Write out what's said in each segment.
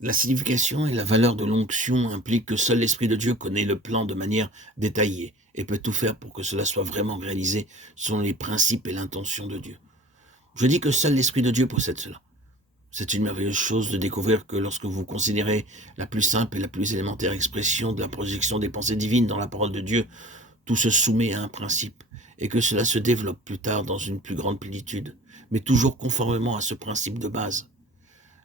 La signification et la valeur de l'onction impliquent que seul l'Esprit de Dieu connaît le plan de manière détaillée et peut tout faire pour que cela soit vraiment réalisé selon les principes et l'intention de Dieu. Je dis que seul l'Esprit de Dieu possède cela. C'est une merveilleuse chose de découvrir que lorsque vous considérez la plus simple et la plus élémentaire expression de la projection des pensées divines dans la parole de Dieu, tout se soumet à un principe, et que cela se développe plus tard dans une plus grande plénitude, mais toujours conformément à ce principe de base.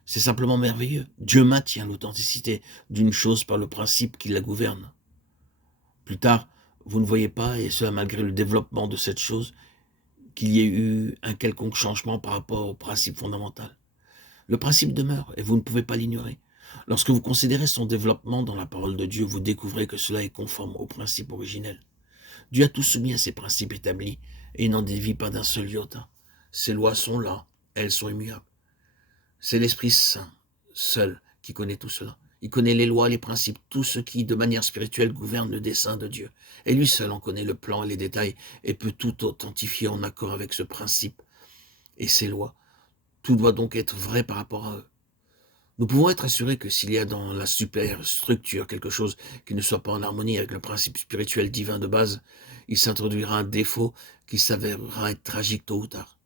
C'est simplement merveilleux. Dieu maintient l'authenticité d'une chose par le principe qui la gouverne. Plus tard, vous ne voyez pas, et cela malgré le développement de cette chose, qu'il y ait eu un quelconque changement par rapport au principe fondamental. Le principe demeure, et vous ne pouvez pas l'ignorer. Lorsque vous considérez son développement dans la parole de Dieu, vous découvrez que cela est conforme au principe originel. Dieu a tout soumis à ses principes établis, et il n'en dévie pas d'un seul iota. Ses lois sont là, elles sont immuables. C'est l'Esprit Saint, seul, qui connaît tout cela. Il connaît les lois, les principes, tout ce qui, de manière spirituelle, gouverne le dessein de Dieu. Et lui seul en connaît le plan et les détails, et peut tout authentifier en accord avec ce principe et ses lois. Tout doit donc être vrai par rapport à eux. Nous pouvons être assurés que s'il y a dans la superstructure quelque chose qui ne soit pas en harmonie avec le principe spirituel divin de base, il s'introduira un défaut qui s'avérera être tragique tôt ou tard.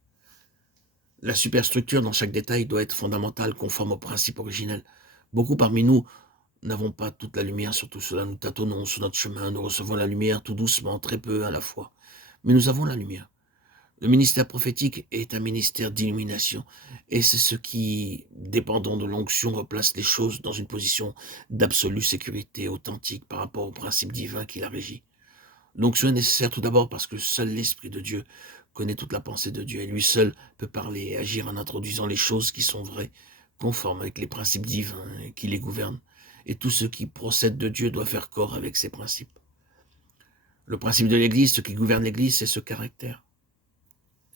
La superstructure dans chaque détail doit être fondamentale, conforme au principe originel. Beaucoup parmi nous n'avons pas toute la lumière sur tout cela. Nous tâtonnons sur notre chemin, nous recevons la lumière tout doucement, très peu à la fois. Mais nous avons la lumière. Le ministère prophétique est un ministère d'illumination, et c'est ce qui, dépendant de l'onction, replace les choses dans une position d'absolue sécurité authentique par rapport au principe divin qui la régit. L'onction est nécessaire tout d'abord parce que seul l'Esprit de Dieu connaît toute la pensée de Dieu, et lui seul peut parler et agir en introduisant les choses qui sont vraies, conformes avec les principes divins qui les gouvernent, et tout ce qui procède de Dieu doit faire corps avec ces principes. Le principe de l'Église, ce qui gouverne l'Église, c'est ce caractère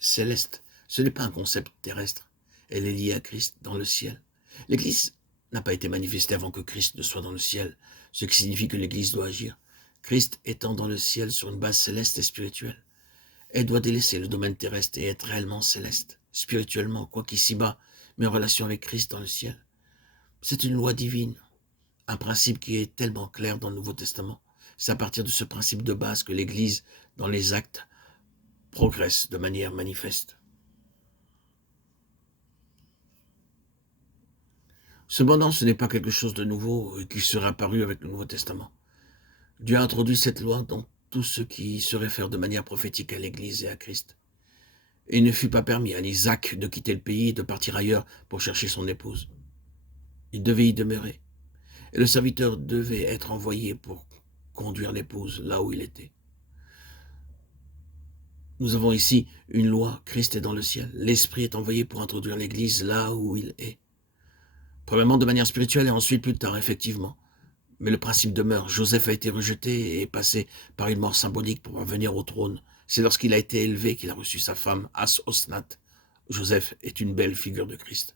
céleste. Ce n'est pas un concept terrestre. Elle est liée à Christ dans le ciel. L'Église n'a pas été manifestée avant que Christ ne soit dans le ciel, ce qui signifie que l'Église doit agir. Christ étant dans le ciel sur une base céleste et spirituelle, elle doit délaisser le domaine terrestre et être réellement céleste, spirituellement, quoi qu'ici-bas, mais en relation avec Christ dans le ciel. C'est une loi divine, un principe qui est tellement clair dans le Nouveau Testament. C'est à partir de ce principe de base que l'Église, dans les actes, progresse de manière manifeste. Cependant, ce n'est pas quelque chose de nouveau qui serait apparu avec le Nouveau Testament. Dieu a introduit cette loi dans tout ce qui se réfère de manière prophétique à l'Église et à Christ. Et il ne fut pas permis à Isaac de quitter le pays et de partir ailleurs pour chercher son épouse. Il devait y demeurer. Et le serviteur devait être envoyé pour conduire l'épouse là où il était. Nous avons ici une loi, Christ est dans le ciel. L'Esprit est envoyé pour introduire l'Église là où il est. Premièrement de manière spirituelle et ensuite plus tard, effectivement. Mais le principe demeure. Joseph a été rejeté et est passé par une mort symbolique pour revenir au trône. C'est lorsqu'il a été élevé qu'il a reçu sa femme, As Osnat. Joseph est une belle figure de Christ.